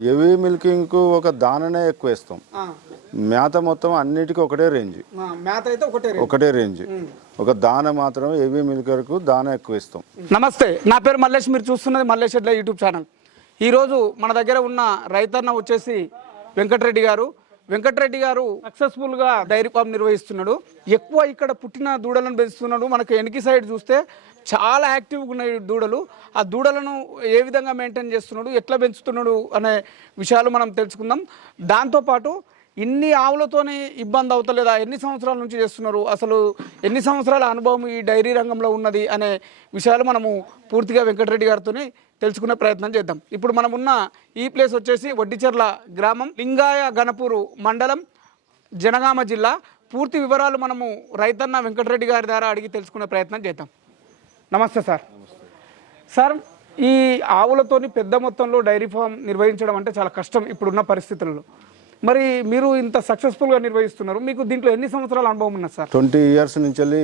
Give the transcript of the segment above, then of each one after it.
Heavy మిల్కింగ్కు ఒక దాననే ఎక్కువ ఇస్తాం ఆ, మేత మొత్తం అన్నిటికీ ఒకటే రేంజ్. ఆ, మేత అయితే. ఒకటే రేంజ్. ఒక దాన మాత్రం హెవీ మిల్కర్కు దాన ఎక్కువ ఇస్తాం నమస్తే నా పేరు మల్లేష్. మీరు చూస్తున్నది మల్లేష్ ఎడ్ల యూట్యూబ్ ఛానల్. ఈరోజు మన దగ్గర ఉన్న రైతన్న వచ్చేసి వెంకటరెడ్డి గారు. వెంకటరెడ్డి గారు సక్సెస్ఫుల్గా డైరీ ఫామ్ నిర్వహిస్తున్నాడు. ఎక్కువ ఇక్కడ పుట్టిన దూడలను పెంచుతున్నాడు. మనకు వెనక సైడ్ చూస్తే చాలా యాక్టివ్గా ఉన్నాయి దూడలు. ఆ దూడలను ఏ విధంగా మెయింటైన్ చేస్తున్నాడు ఎట్లా పెంచుతున్నాడు అనే విషయాలు మనం తెలుసుకుందాం. దాంతోపాటు ఇన్ని ఆవులతోనే ఇబ్బంది అవుతలేదా? ఎన్ని సంవత్సరాల నుంచి చేస్తున్నారు? అసలు ఎన్ని సంవత్సరాల అనుభవం ఈ డైరీ రంగంలో ఉన్నది అనే విషయాలు మనము పూర్తిగా వెంకటరెడ్డి గారితో తెలుసుకునే ప్రయత్నం చేద్దాం. ఇప్పుడు మనం ఉన్న ఈ ప్లేస్ వచ్చేసి వడ్డిచెర్ల గ్రామం లింగాయ గణపూరు మండలం జనగామ జిల్లా. పూర్తి వివరాలు మనము రైతన్న వెంకటరెడ్డి గారి ద్వారా అడిగి తెలుసుకునే ప్రయత్నం చేద్దాం. నమస్తే సార్. సార్ ఈ ఆవులతోని పెద్ద మొత్తంలో డైరీ ఫామ్ నిర్వహించడం అంటే చాలా కష్టం ఇప్పుడున్న పరిస్థితుల్లో. మరి మీరు ఇంత సక్సెస్ఫుల్గా నిర్వహిస్తున్నారు. మీకు దీంట్లో ఎన్ని సంవత్సరాల అనుభవం ఉన్నది సార్? ట్వంటీ ఇయర్స్ నుంచి వెళ్ళి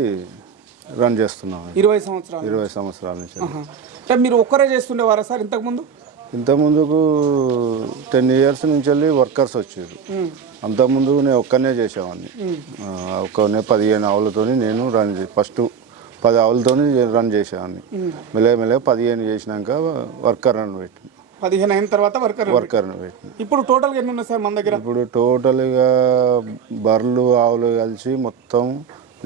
రన్ చేస్తున్నాం. ఇరవై సంవత్సరాలు. ఇరవై సంవత్సరాల నుంచి. అంటే మీరు ఒక్కరే చేస్తుండేవారా సార్ ఇంతకుముందు? ఇంత ముందుకు టెన్ ఇయర్స్ నుంచి వెళ్ళి వర్కర్స్ వచ్చారు. అంతకుముందు నేను ఒక్కనే చేసేవాడిని. ఒక్కనే పదిహేను ఆవులతోని నేను రన్ ఫస్ట్ పది ఆవులతోని రన్ చేసేవాడిని. మెల్లగా మెల్లగా పదిహేను చేసినాక వర్కర్ అని పెట్టిన. పదిహేను అయిన తర్వాత వర్కర్ పెట్టిన ఇప్పుడు టోటల్గా ఎన్ని ఉన్నాయి సార్ మన దగ్గర? ఇప్పుడు టోటల్గా బర్రెలు ఆవులు కలిసి మొత్తం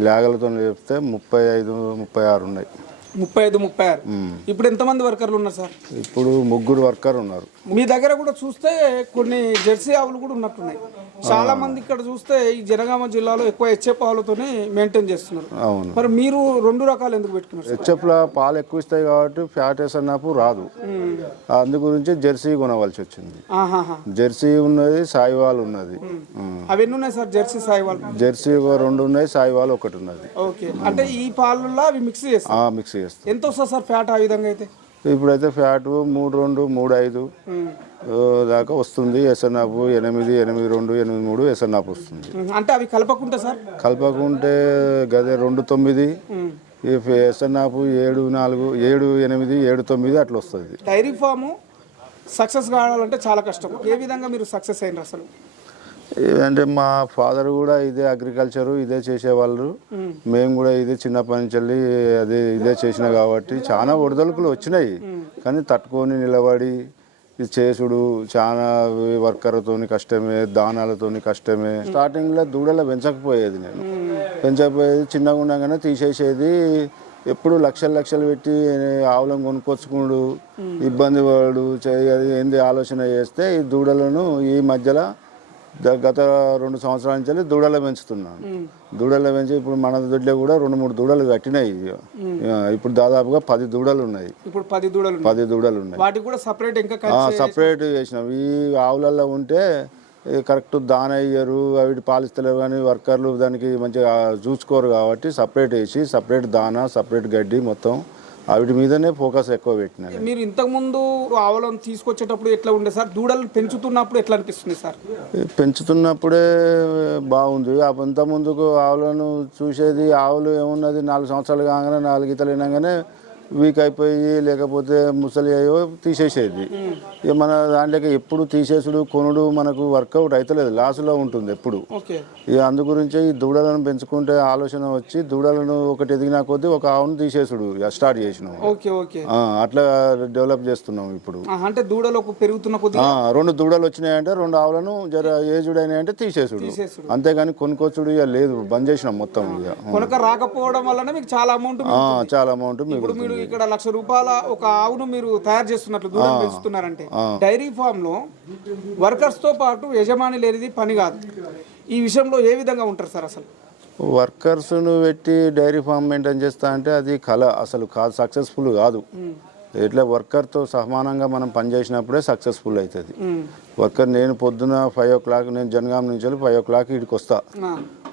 లేగలతో చెప్తే ముప్పై ఐదు ముప్పై ఆరు ఉన్నాయి. ముప్పై ఐదు ముప్పై ఆరు. ఇప్పుడు ఎంతమంది వర్కర్లు ఉన్నారు సార్? ఇప్పుడు ముగ్గురు వర్కర్ ఉన్నారు. మీ దగ్గర కూడా చూస్తే కొన్ని జెర్సీ ఆవులు కూడా ఉన్నట్టున్నాయి. చాలా మంది ఇక్కడ చూస్తే ఈ జనగామ జిల్లాలో ఎక్కువ హెచ్ఎఫ్ ఆవులతోనే మెయింటైన్ చేస్తున్నారు. అవును. మరి మీరు రెండు రకాలు ఎందుకు పెట్టుకున్నారు? హెచ్ఎఫ్లో పాలు ఎక్కువ ఇస్తాయి కాబట్టి ఫ్యాట్ వేసన్నప్పుడు రాదు. అందు గురించి జెర్సీ కొనవలసి వచ్చింది. జెర్సీ ఉన్నది సాయివాల్ ఉన్నది. అవి ఎన్ని ఉన్నాయి సార్? జెర్సీ సాయి వాళ్ళు జెర్సీ రెండు ఉన్నాయి సాయివాల్ ఒకటి ఉన్నది. ఓకే. అంటే ఈ పాలల్లో అవి మిక్స్ చేస్తారు. ఆ, మిక్స్ చేస్తాం. ఎంత వస్తుంది సార్ ఫ్యాట్ ఆ విధంగా అయితే? ఇప్పుడైతే ఫ్యాట్ మూడు రెండు మూడు ఐదు దాకా వస్తుంది. ఎస్ఎన్ఆఫ్ ఎనిమిది ఎనిమిది రెండు ఎనిమిది మూడు ఎస్ఎన్ఆఫ్ వస్తుంది. అంటే అవి కలపకుంటే సార్? కలపకుంటే గదే రెండు తొమ్మిది ఈ ఏడు నాలుగు ఏడు ఎనిమిది ఏడు తొమ్మిది అట్లా వస్తుంది. డైరీ ఫాము సక్సెస్ కావాలంటే చాలా కష్టం. ఏ విధంగా మీరు సక్సెస్ అయినారు అసలు? అంటే మా ఫాదర్ కూడా ఇదే అగ్రికల్చర్ ఇదే చేసేవాళ్ళు. మేము. కూడా ఇదే చిన్నప్పటి నుంచి వెళ్ళి అదే ఇదే చేసిన కాబట్టి చాలా ఒడిదొలుకులు వచ్చినాయి. కానీ తట్టుకొని నిలబడి ఇది చేసుడు చాలా వర్కర్తోని కష్టమే దానాలతోని కష్టమే. స్టార్టింగ్లో దూడల పెంచకపోయేది నేను. పెంచకపోయేది చిన్నగా ఉండగానే తీసేసేది. ఎప్పుడు లక్షలు లక్షలు పెట్టి ఆవులను కొనుక్కొచ్చుకున్నాడు ఇబ్బంది పడు ఏంది ఆలోచన చేస్తే ఈ దూడలను ఈ మధ్యలో గత రెండు సంవత్సరాల నుంచి దూడలు పెంచుతున్నాను. దూడలు పెంచి ఇప్పుడు మన దొడ్లో కూడా రెండు మూడు దూడలు కట్టినాయి. ఇప్పుడు దాదాపుగా పది దూడలు ఉన్నాయి. ఇప్పుడు పది దూడలు ఉన్నాయి. పది దూడలు ఉన్నాయి. వాటికి కూడా సపరేట్ ఇంకా కలిసి సపరేట్ చేసినాం. ఈ ఆవులలో ఉంటే కరెక్ట్ దాన అయ్యారు వీటి పాలిస్తలేవు కానీ వర్కర్లు దానికి మంచిగా చూసుకోరు కాబట్టి సపరేట్ వేసి సపరేట్ దాన సపరేట్ గడ్డి మొత్తం వీటి మీదనే ఫోకస్ ఎక్కువ పెట్టినాను మీరు ఇంతకు ముందు ఆవులను తీసుకొచ్చేటప్పుడు ఎట్లా ఉండే సార్? దూడలు పెంచుతున్నప్పుడు ఎట్లా అనిపిస్తుంది సార్? పెంచుతున్నప్పుడే బాగుంది. ఆ అంత ముందుకు ఆవులను చూసేది ఆవులు ఏమున్నది నాలుగు సంవత్సరాలు కాగానే నాలుగు ఈతలు అయినాగానే వీక్ అయిపోయి లేకపోతే ముసలి అయ్యో తీసేసేది. ఇక మన దాంట్లోకి ఎప్పుడు తీసేసుడు కొనుడు మనకు వర్కౌట్ అవుతలేదు లాస్లో ఉంటుంది ఎప్పుడు. ఇక అందు గురించే ఈ దూడలను పెంచుకుంటే ఆలోచన వచ్చి దూడలను ఒకటి ఎదిగిన కొద్దీ ఒక ఆవును తీసేసుడు ఇక స్టార్ట్ చేసినాం. అట్లా డెవలప్ చేస్తున్నాం ఇప్పుడు. అంటే దూడలు పెరుగుతున్న రెండు దూడలు వచ్చినాయంటే రెండు ఆవులను జర ఏజుడు అయినాయంటే తీసేసుడు. తీసేసుడు. అంతేగాని కొనుక్కొచ్చుడు ఇక లేదు బంద్ చేసినాం మొత్తం ఇక. కొనక రాకపోవడం వల్లనే మీకు చాలా అమౌంట్ చాలా అమౌంట్ మీరు ఇక్కడ లక్ష రూపాయల ఒక ఆవును మీరు తయారు చేస్తున్నట్లు దూరం పెంచుతున్నారంటే డైరీ ఫామ్లో వర్కర్స్తో పాటు యజమాని లేనిది పని కాదు. ఈ విషయంలో ఏ విధంగా ఉంటారు సార్ అసలు? వర్కర్స్ను పెట్టి డైరీ ఫామ్ మెయింటైన్ చేస్తా అంటే అది కళ అసలు కాదు సక్సెస్ఫుల్ కాదు. ఇట్లా వర్కర్తో సమానంగా మనం పనిచేసినప్పుడే సక్సెస్ఫుల్ అవుతుంది. వర్కర్ నేను పొద్దున ఫైవ్ ఓ క్లాక్ నేను జనగాం నుంచి వెళ్ళి ఫైవ్ ఓ క్లాక్ ఇక్కడికి వస్తా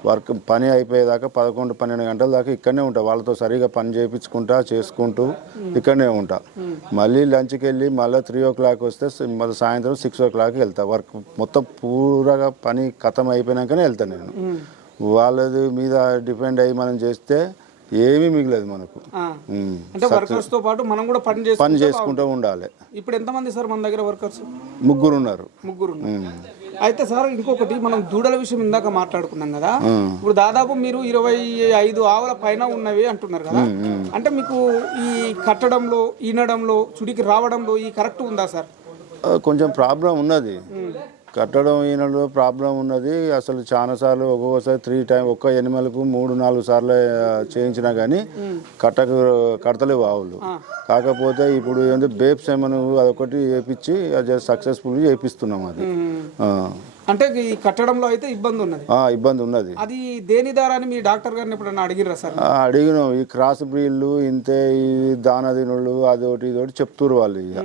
వర్క్ పని అయిపోయేదాకా పదకొండు పన్నెండు గంటల దాకా ఇక్కడనే ఉంటా. వాళ్ళతో సరిగా పని చేయించుకుంటా చేసుకుంటూ ఇక్కడనే ఉంటా. మళ్ళీ లంచ్కి వెళ్ళి మళ్ళీ త్రీ ఓ క్లాక్ వస్తే మళ్ళీ సాయంత్రం సిక్స్ ఓ క్లాక్ వెళ్తా. వర్క్ మొత్తం పూరగా పని ఖతం అయిపోయినాకనే వెళ్తా నేను. వాళ్ళది మీద డిపెండ్ అయ్యి మనం చేస్తే ఏమీ మిగలేదు మనకు. ఆ. ఉమ్. అంటే వర్కర్స్తో పాటు మనం కూడా పని పని చేసుకుంటూ ఉండాలి. ఇప్పుడు ఎంతమంది సార్ మన దగ్గర వర్కర్స్ ముగ్గురు ఉన్నారు. ముగ్గురు ఉన్నారు. అయితే సార్ ఇంకొకటి మనం దూడల విషయం ఇందాక మాట్లాడుకున్నాం కదా. ఇప్పుడు దాదాపు మీరు ఇరవై ఐదు ఆవుల పైన ఉన్నవి అంటున్నారు కదా. అంటే మీకు ఈ కట్టడంలో ఈనడంలో చుడికి రావడంలో ఈ కరెక్ట్ ఉందా సార్? కొంచెం ప్రాబ్లం ఉన్నది. కట్టడం ఈయనలో ప్రాబ్లం ఉన్నది. అసలు చాలా సార్లు ఒక్కొక్కసారి త్రీ టైం ఒక్క ఎనిమలకు మూడు నాలుగు సార్లు చేయించినా కానీ కట్టకు కడతలేవు ఆవులు. కాకపోతే ఇప్పుడు ఏంటి బేబ్స్ ఏమను అదొకటి వేపించి అది సక్సెస్ఫుల్ చేపిస్తున్నాం అది. అంటే ఈ కట్టడంలో అయితే ఇబ్బంది ఉన్నది. ఇబ్బంది ఉన్నది. అది దేని ద్వారా మీ డాక్టర్ గారిని ఎప్పుడన్నా అడిగిర్రా సార్? అడిగినాం. ఈ క్రాస్ బ్రీడ్లు ఇంతే ఈ దాన దినులు అదొకటి ఇదొకటి చెప్తురు వాళ్ళు ఇక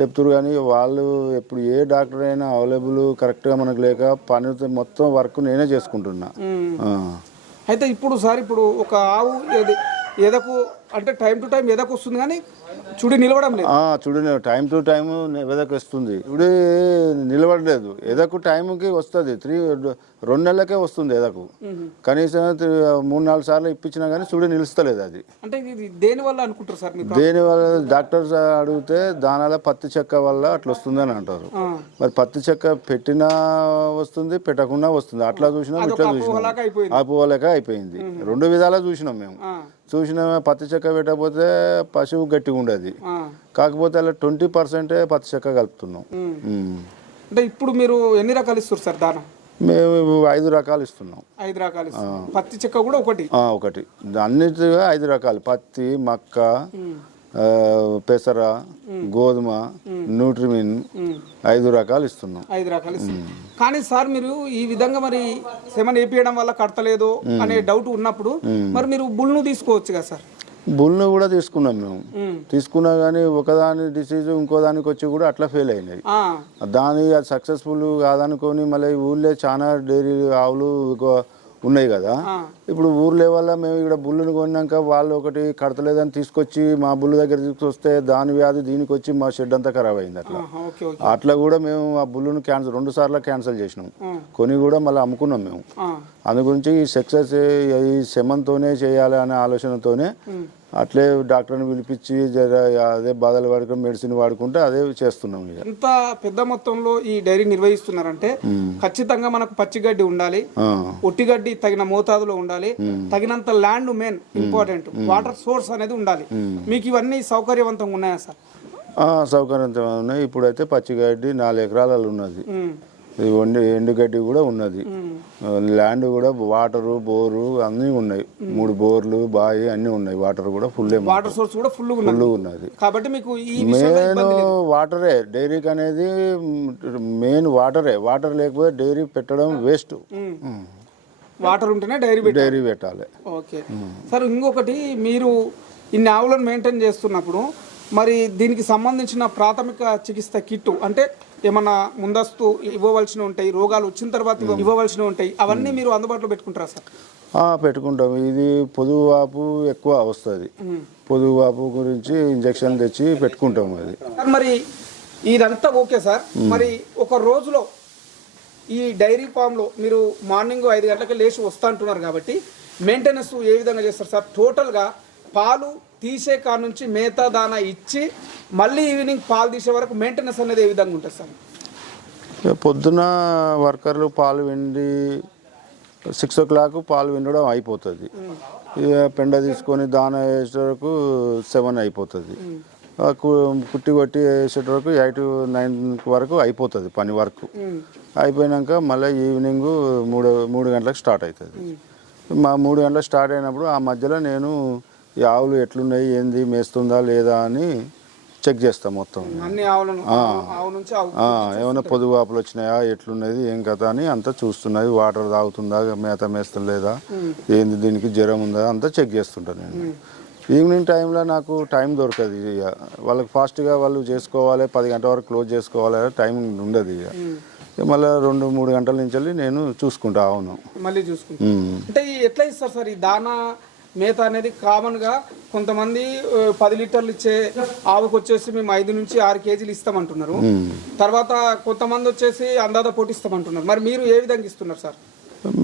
చెప్తురు కానీ వాళ్ళు ఎప్పుడు ఏ డాక్టర్ అయినా అవైలబుల్ కరెక్ట్గా మనకు లేక పని మొత్తం వర్క్ నేనే చేసుకుంటున్నా. అయితే ఇప్పుడు సార్ ఇప్పుడు ఒక ఆవు ఏది ఎదకు అంటే టైం టు టైం ఎదకు వస్తుంది కానీ చుడి నిలవడం లేదు. ఆ, చూడు టైం టు టైం ఎదకు వస్తుంది ఇప్పుడు నిలబడలేదు ఎదకు టైంకి వస్తుంది. త్రీ రెండు నెలలకే వస్తుంది ఎదకు కనీసం మూడు నాలుగు సార్లు ఇప్పించినా కానీ చూడు నిలుస్తలేదు అది. అంటే ఇది దేని వల్ల అనుకుంటారు సార్ మీరు దేని వల్ల? డాక్టర్స్ అడిగితే దానాల పత్తి చెక్క వల్ల అట్లా వస్తుందని అంటారు. మరి పత్తి చెక్క పెట్టినా వస్తుంది పెట్టకుండా వస్తుంది. అట్లా చూసినాం ఇట్లా చూసినాం. అపోహలాగా అయిపోయింది. రెండు విధాలా చూసినాం మేము. చూసిన పత్తి చెక్క పెట్టకపోతే పశువు గట్టిగా ఉండేది. కాకపోతే అలా ట్వంటీ పర్సెంటే పత్తి చెక్క కలుపుతున్నాం. అంటే ఇప్పుడు మీరు ఎన్ని రకాలు ఇస్తారు సార్ దానం? మేము ఐదు రకాలు ఇస్తున్నాం. ఐదు రకాలు పత్తి చెక్క కూడా ఒకటి? ఒకటి. అన్నిటిగా ఐదు రకాలు. పత్తి మక్క పెసర గోధుమ న్యూట్రిమిన్ ఐదు రకాలు ఇస్తున్నాం. ఐదు రకాలు కానీ సార్ మీరు ఈ విధంగా మరి సెమన్ వేపియడం వల్ల కడతలేదు అనే డౌట్ ఉన్నప్పుడు మరి మీరు బుల్ను తీసుకోవచ్చు కదా సార్? బుల్ను కూడా తీసుకున్నాం మేము. తీసుకున్నా కానీ ఒకదాని డిసీజ్ ఇంకో దానికి వచ్చి కూడా అట్లా ఫెయిల్ అయినాయి. ఆ, దాని అది సక్సెస్ఫుల్ కాదనుకొని మళ్ళీ ఊళ్ళో చాలా డైరీ ఆవులు ఉన్నాయి కదా. ఇప్పుడు ఊర్లో వల్ల మేము ఇక్కడ బుల్లుని కొన్నాక వాళ్ళు ఒకటి కడతలేదని తీసుకొచ్చి మా బుల్లు దగ్గర తీసుకొస్తే దాని వ్యాధి దీనికి వచ్చి మా షెడ్ అంతా ఖరాబ్ అయింది అట్లా. అట్లా కూడా మేము ఆ బుల్లును క్యాన్సల్ రెండు సార్లు క్యాన్సిల్ చేసినాం. కొని కూడా మళ్ళీ అమ్ముకున్నాం మేము. అందు గురించి ఈ సక్సెస్ ఈ శమంతోనే చేయాలి అనే ఆలోచనతోనే. అట్లే డాక్టర్ని పిలిపించి అదే బాధలు వాడుకొని మెడిసిన్ వాడుకుంటే అదే చేస్తున్నాం ఇక. ఇంత పెద్ద మొత్తంలో ఈ డైరీ నిర్వహిస్తున్నారంటే ఖచ్చితంగా మనకు పచ్చిగడ్డి ఉండాలి ఒట్టిగడ్డి తగిన మోతాదులో ఉండాలి తగినంత land main important water source అనేది ఉండాలి. మీకు ఇవన్నీ సౌకర్యవంతంగా ఉన్నాయా సార్? ఆ, సౌకర్యంతో ఉన్నాయి. ఇప్పుడైతే పచ్చిగడ్డి నాలుగు ఎకరాలలో ఉన్నది. ఎండుగడ్డి కూడా ఉన్నది. ల్యాండ్ కూడా వాటరు బోరు అన్నీ ఉన్నాయి. మూడు బోర్లు బావి అన్నీ ఉన్నాయి. వాటర్ కూడా ఫుల్ వాటర్ సోర్స్ కూడా ఫుల్ ఫుల్ ఉన్నది. కాబట్టి మీకు మెయిన్ వాటరే డైరీకి అనేది మెయిన్ వాటరే వాటర్ లేకపోతే డైరీ పెట్టడం వేస్ట్ వాటర్ ఉంటేనే డైరీ డైరీ పెట్టాలి. ఓకే సార్ ఇంకొకటి మీరు ఇన్ని ఆవులను మెయింటైన్ చేస్తున్నప్పుడు మరి దీనికి సంబంధించిన ప్రాథమిక చికిత్స కిట్టు అంటే ఏమన్నా ముందస్తు ఇవ్వవలసినవి ఉంటాయి రోగాలు వచ్చిన తర్వాత ఇవ్వ- ఇవ్వవలసినవి ఉంటాయి అవన్నీ మీరు అందుబాటులో పెట్టుకుంటారా సార్? పెట్టుకుంటాం. ఇది పొదుగు వాపు ఎక్కువ వస్తుంది. పొదుగు వాపు గురించి ఇంజక్షన్ తెచ్చి పెట్టుకుంటాం అది. సార్ మరి ఇదంతా ఓకే సార్. మరి ఒక రోజులో ఈ డైరీ ఫామ్లో మీరు మార్నింగ్ ఐదు గంటలకు లేచి వస్తా అంటున్నారు కాబట్టి మెయింటెనెన్స్ ఏ విధంగా చేస్తారు సార్? టోటల్గా పాలు తీసే కాడ నుంచి మేతా దానా ఇచ్చి మళ్ళీ ఈవినింగ్ పాలు తీసే వరకు మెయింటెనెన్స్ అనేది ఏ విధంగా ఉంటుంది సార్? పొద్దున వర్కర్లు పాలు విండి సిక్స్ ఓ క్లాక్ పాలు విండడం అయిపోతుంది. ఇక పెండ తీసుకొని దాన వేసే వరకు సెవెన్ అయిపోతుంది. కుట్టి కొట్టి వేసే వరకు ఎయిట్ నైన్ వరకు అయిపోతుంది పని వరకు. అయిపోయినాక మళ్ళీ ఈవినింగ్ మూడు మూడు గంటలకు స్టార్ట్ అవుతుంది మా మూడు గంటలకు స్టార్ట్ అయినప్పుడు ఆ మధ్యలో నేను ఈ ఆవులు ఎట్లున్నాయి ఏంది మేస్తుందా లేదా అని చెక్ చేస్తాను మొత్తం. అన్ని ఆవులను ఆవు నుంచి ఆవు ఆ, ఏమైనా పొదుగు వాపులు వచ్చినాయా ఎట్లున్నది ఏం కథ అని అంతా చూస్తున్నది వాటర్ తాగుతుందా మేత మేస్తలేదా ఏంది దీనికి జ్వరం ఉందా అంతా చెక్ చేస్తుంటాను నేను. ఈవినింగ్ టైంలో నాకు టైం దొరకదు ఇక. వాళ్ళకి ఫాస్ట్గా వాళ్ళు చేసుకోవాలి పది గంటల వరకు క్లోజ్ చేసుకోవాలి టైం ఉండదు ఇక. మళ్ళీ రెండు మూడు గంటల నుంచి వెళ్ళి నేను చూసుకుంటా అవును మళ్ళీ చూసుకుంటాం. అంటే ఎట్లా ఇస్తారు సార్ ఈ దానా మేత అనేది కామన్గా కొంతమంది పది లీటర్లు ఇచ్చే ఆవుకు వచ్చేసి మేము ఐదు నుంచి ఆరు కేజీలు ఇస్తామంటున్నారు. తర్వాత కొంతమంది వచ్చేసి అందాద పొట్టి ఇస్తామంటున్నారు. మరి మీరు ఏ విధంగా ఇస్తున్నారు సార్?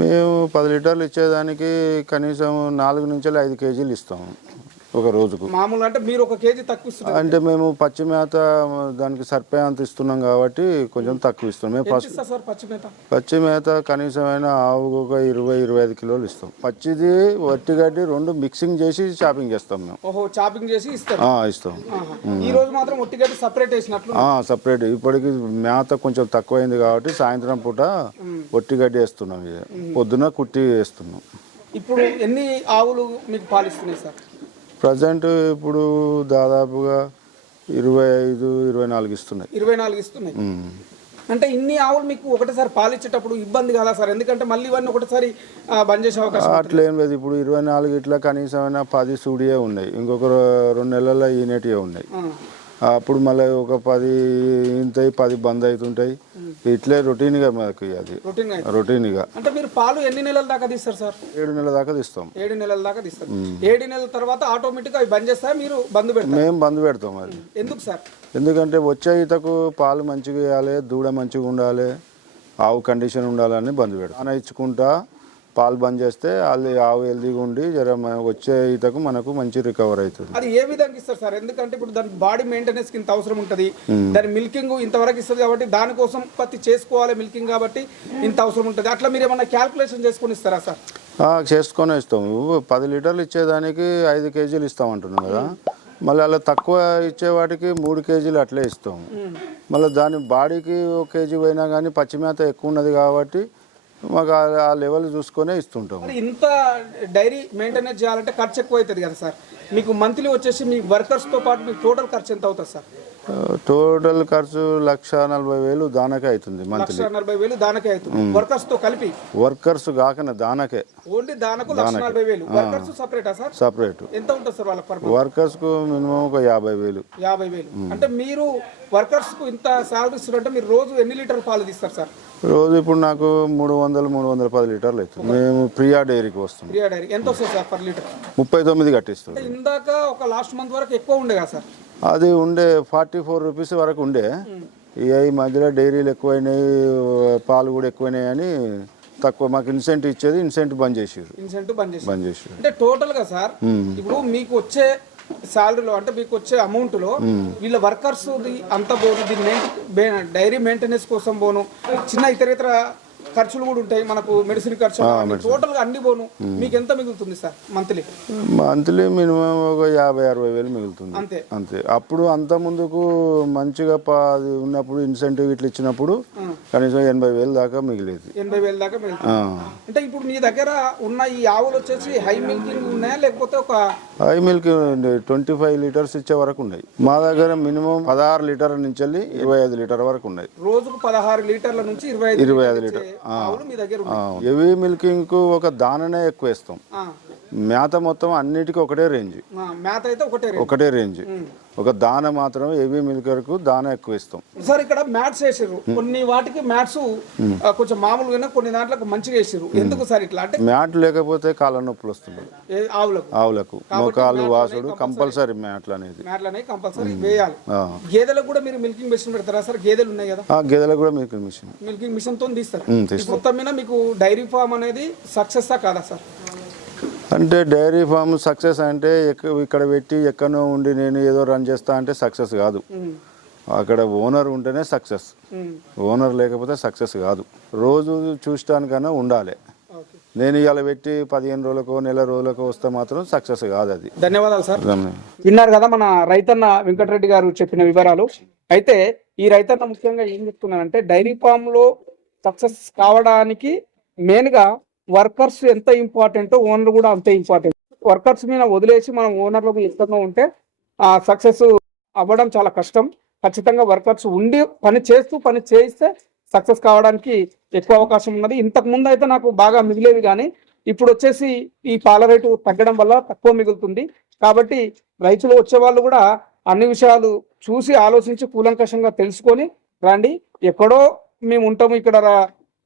మేము పది లీటర్లు ఇచ్చేదానికి కనీసం నాలుగు నుంచి ఐదు కేజీలు ఇస్తాము ఒక రోజుకు. మామూలు అంటే మీరు ఒక కేజీ తక్కువ ఇస్తున్నారు అంటే మేము పచ్చి మేత దానికి సరిపోయేంత ఇస్తున్నాం కాబట్టి కొంచెం తక్కువ ఇస్తాం మేము ఫస్ట్ సార్ పచ్చి మేత? పచ్చి మేత కనీసమైన ఆవుకు ఒక ఇరవై ఇరవై ఐదు కిలోలు ఇస్తాం. పచ్చిది వట్టిగడ్డి రెండు మిక్సింగ్ చేసి షాపింగ్ చేస్తాం మేము. ఓహో చాపింగ్ చేసి ఇస్తాం. ఆహా. ఈ రోజు మాత్రం ఒట్టిగడ్డి సపరేట్ వేసినట్లు సపరేట్ ఇప్పటికి మేత కొంచెం తక్కువైంది కాబట్టి సాయంత్రం పూట ఒట్టిగడ్డి వేస్తున్నాం ఇది పొద్దున కుట్టి వేస్తున్నాం. ఇప్పుడు ఎన్ని ఆవులు మీకు పాలిస్తున్నాయి సార్? ప్రజెంట్ ఇప్పుడు దాదాపుగా ఇరవై ఐదు ఇరవై నాలుగు ఇస్తున్నాయి. ఇరవై నాలుగు ఇస్తున్నాయి. అంటే ఇన్ని ఆవులు మీకు ఒకటేసారి పాలిచ్చేటప్పుడు ఇబ్బంది కదా సార్? ఎందుకంటే మళ్ళీ ఇవన్నీ ఒకటేసారి బంద్ చేసే అవకాశం అట్లా లేదు. ఇప్పుడు ఇరవై నాలుగు ఇట్లా కనీసమైన పది సూడియే ఉన్నాయి. ఇంకొక రెండు నెలల్లో ఈనేటివే ఉన్నాయి. అప్పుడు మళ్ళీ ఒక పది ఇంతయి పది బంద్ అవుతుంటాయి. ఇట్లే రొటీన్గా మాకు అది. రొటీన్గా రొటీన్గా. అంటే మీరు పాలు ఎన్ని నెలల దాకా తీస్తారు సార్? ఏడు నెలల దాకా తీస్తాం. ఏడు నెలల దాకా తీస్తారు. ఏడు నెలల తర్వాత ఆటోమేటిక్ అవి బంద్ చేస్తారా? మీరు బంద్ పెడతారు? మేము బంద్ పెడతాం అది ఎందుకు సార్? ఎందుకంటే వచ్చే ఈతకు పాలు మంచిగా ఇవ్వాలి దూడ మంచిగా ఉండాలి ఆవు కండిషన్ ఉండాలని బంద్ పెడతాం. ఇచ్చుకుంటా పాలు బంద్ చేస్తే వాళ్ళు ఆవు హెల్దీగా ఉండి జర వచ్చే ఈతకు మనకు మంచి రికవర్ అవుతుంది. అది ఏ విధంగా ఇస్తారు సార్? ఎందుకంటే ఇప్పుడు దాని బాడీ మెయింటెనెన్స్ ఇంత అవసరం ఉంటుంది. దాని మిల్కింగ్ ఇంతవరకు ఇస్తుంది కాబట్టి దానికోసం ఉత్పత్తి చేసుకోవాలి మిల్కింగ్ కాబట్టి ఇంత అవసరం ఉంటుంది. అట్లా మీరు ఏమన్నా క్యాల్కులేషన్ చేసుకొని ఇస్తారా సార్? చేసుకొని ఇస్తాం. పది లీటర్లు ఇచ్చేదానికి ఐదు కేజీలు ఇస్తాం అంటున్నాం కదా. మళ్ళీ అలా తక్కువ ఇచ్చే వాటికి మూడు కేజీలు అట్లే ఇస్తాం. మళ్ళీ దాని బాడీకి ఒక కేజీ పోయినా కానీ పచ్చిమేత ఎక్కువ ఉన్నది కాబట్టి మాకు ఆ- లెవెల్ చూసుకొని ఇస్తుంటాం ఇంత డైరీ మెయింటెనెన్స్ చేయాలంటే ఖర్చు ఎక్కువ అవుతుంది కదా సార్? మీకు మంత్లీ వచ్చేసి మీ వర్కర్స్తో పాటు మీకు టోటల్ ఖర్చు ఎంత అవుతుంది సార్? టోటల్ ఖర్చు లక్ష నలభై వేలు దానకే అవుతుంది మంత్లీ. నలభై వేలు దానకే అవుతుంది. వర్కర్స్తో కలిపి? వర్కర్స్ కాకనే దానకే. ఓన్లీ దానకు నలభై వేలు. వర్కర్స్ సపరేటా సార్? సపరేట్. ఎంత ఉంటుంది సార్ వాళ్ళకి పర్ వర్కర్స్కు మినిమం ఒక యాభై వేలు. యాభై వేలు. అంటే మీరు వర్కర్స్కు ఇంత శాలరీ ఇస్తున్నారంటే మీరు రోజు ఎన్ని లీటర్ పాలు తీస్తారు సార్? రోజు ఇప్పుడు నాకు మూడు వందలు మూడు వందల పది లీటర్లు అవుతుంది. మేము ప్రియా డైరీకి వస్తాం ప్రియా డైరీ. ఎంత వస్తుంది సార్ పర్ లీటర్? ముప్పై తొమ్మిది కట్టిస్తాం అంటే ఇందాక ఒక లాస్ట్ మంత్ వరకు ఎక్కువ ఉండే కదా సార్. అది ఉండే ఫార్టీ ఫోర్ రూపీస్ వరకు ఉండే. ఇక ఈ మధ్యలో డైరీలు ఎక్కువైనాయి పాలు కూడా ఎక్కువైనాయి అని తక్కువ మాకు ఇన్సెంట్ ఇచ్చేది ఇన్సెంట్ బంద్ చేసారు ఇన్సెంటివ్ బంద్ చేసి బంద్ చేసారు అంటే టోటల్గా సార్ ఇప్పుడు మీకు వచ్చే శాలరీలో అంటే మీకు వచ్చే అమౌంట్లో వీళ్ళ వర్కర్స్ అంత పోను దీని డైరీ మెయింటెనెన్స్ కోసం పోను చిన్న ఇతర ఇతర ఖర్చులు కూడా ఉంటాయి. మనకు మెడిసిన్ ఖర్చు టోటల్గా అన్ని పోను. మీకు ఎంత మిగులుతుంది సార్? మంత్లీ మంత్లీ మినిమం ఒక యాభై అరవై వేలు మిగులుతుంది. అంతే. అంతే. అప్పుడు అంత ముందుకు మంచిగా పా- అది ఉన్నప్పుడు ఇన్సెంటివ్ ఇట్లా ఇచ్చినప్పుడు కనీసం ఎనభై వేలు దాకా మిగిలేది. ఎనభై వేల దాకా. అంటే ఇప్పుడు మీ దగ్గర ఉన్న ఈ ఆవులు వచ్చేసి హై మిల్కింగ్ ఉన్నాయా? లేకపోతే ఒక high milk twenty five litres ఇచ్చే వరకు ఉన్నాయి. మా దగ్గర మినిమం పదహారు లీటర్ నుంచి వెళ్ళి ఇరవై ఐదు లీటర్ వరకు ఉన్నాయి. రోజుకు పదహారు లీటర్ల నుంచి ఇరవై ఇరవై ఐదు లీటర్లు హెవీ మిల్కింగ్కు ఒక దాననే ఎక్కువ ఇస్తాం మేత మొత్తం అన్నిటికీ ఒకటే రేంజ్. మేత అయితే ఒకటే ఒకటే రేంజ్. ఒక దాన మాత్రం హెవీ మిల్కర్కు దాన ఎక్కువ ఇస్తాం. సార్ ఇక్కడ మ్యాట్స్ వేసారు కొన్ని వాటికి మ్యాట్స్ కొంచెం మామూలుగా కొన్ని దాంట్లకు మంచిగా వేసారు ఎందుకు సార్ ఇట్లా? అంటే మ్యాట్ లేకపోతే కాళ్ళ నొప్పులు వస్తున్నాయి. ఏ- ఆవులకు. ఆవులకు. మోకాలు వాసుడు కంపల్సరీ. మ్యాట్లు అనేది. మ్యాట్లు కంపల్సరీ వేయాలి. గేదెలకు కూడా మీరు మిల్కింగ్ మిషన్ పెడతారా సార్? గేదెలు ఉన్నాయి కదా. ఆ గేదెలకు కూడా మీకు మిషన్. మిల్కింగ్ మిషన్తో తీస్తారు మొత్తం మీద మీకు డైరీ ఫామ్ అనేది సక్సెస్ కాదా సార్? అంటే డైరీ ఫామ్ సక్సెస్ అంటే ఇక్కడ పెట్టి ఎక్కడో ఉండి నేను ఏదో రన్ చేస్తా అంటే సక్సెస్ కాదు. అక్కడ ఓనర్ ఉంటేనే సక్సెస్. ఓనర్ లేకపోతే సక్సెస్ కాదు. రోజు చూడటానికన్నా ఉండాలి. నేను ఇవాళ పెట్టి పదిహేను రోజులకో నెల రోజులకో వస్తే మాత్రం సక్సెస్ కాదు అది. ధన్యవాదాలు సార్. విన్నారు కదా మన రైతన్న వెంకటరెడ్డి గారు చెప్పిన వివరాలు. అయితే ఈ రైతన్న ముఖ్యంగా ఏం చెప్తున్నానంటే డైరీ ఫామ్లో సక్సెస్ కావడానికి మెయిన్గా వర్కర్స్ ఎంత ఇంపార్టెంట్ ఓనర్ కూడా అంతే ఇంపార్టెంట్. వర్కర్స్ మీద వదిలేసి మనం ఓనర్లకు ఇష్టంగా ఉంటే ఆ సక్సెస్ అవ్వడం చాలా కష్టం. ఖచ్చితంగా వర్కర్స్ ఉండి పని చేస్తూ పని చేయిస్తే సక్సెస్ కావడానికి ఎక్కువ అవకాశం ఉన్నది. ఇంతకు ముందు అయితే నాకు బాగా మిగిలేవి కానీ ఇప్పుడు వచ్చేసి ఈ పాల రేటు తగ్గడం వల్ల తక్కువ మిగులుతుంది. కాబట్టి రైతులు వచ్చే వాళ్ళు కూడా అన్ని విషయాలు చూసి ఆలోచించి కూలంకషంగా తెలుసుకొని రండి. ఎక్కడో మేము ఉంటాము ఇక్కడ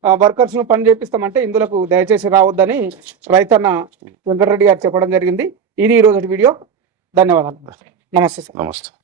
వర్కర్స్ను పని చేపిస్తామంటే ఇందులకు దయచేసి రావద్దని రైతన్న వెంకటరెడ్డి గారు చెప్పడం జరిగింది. ఇది ఈ రోజు వీడియో. ధన్యవాదాలు. నమస్తే సార్. నమస్తే.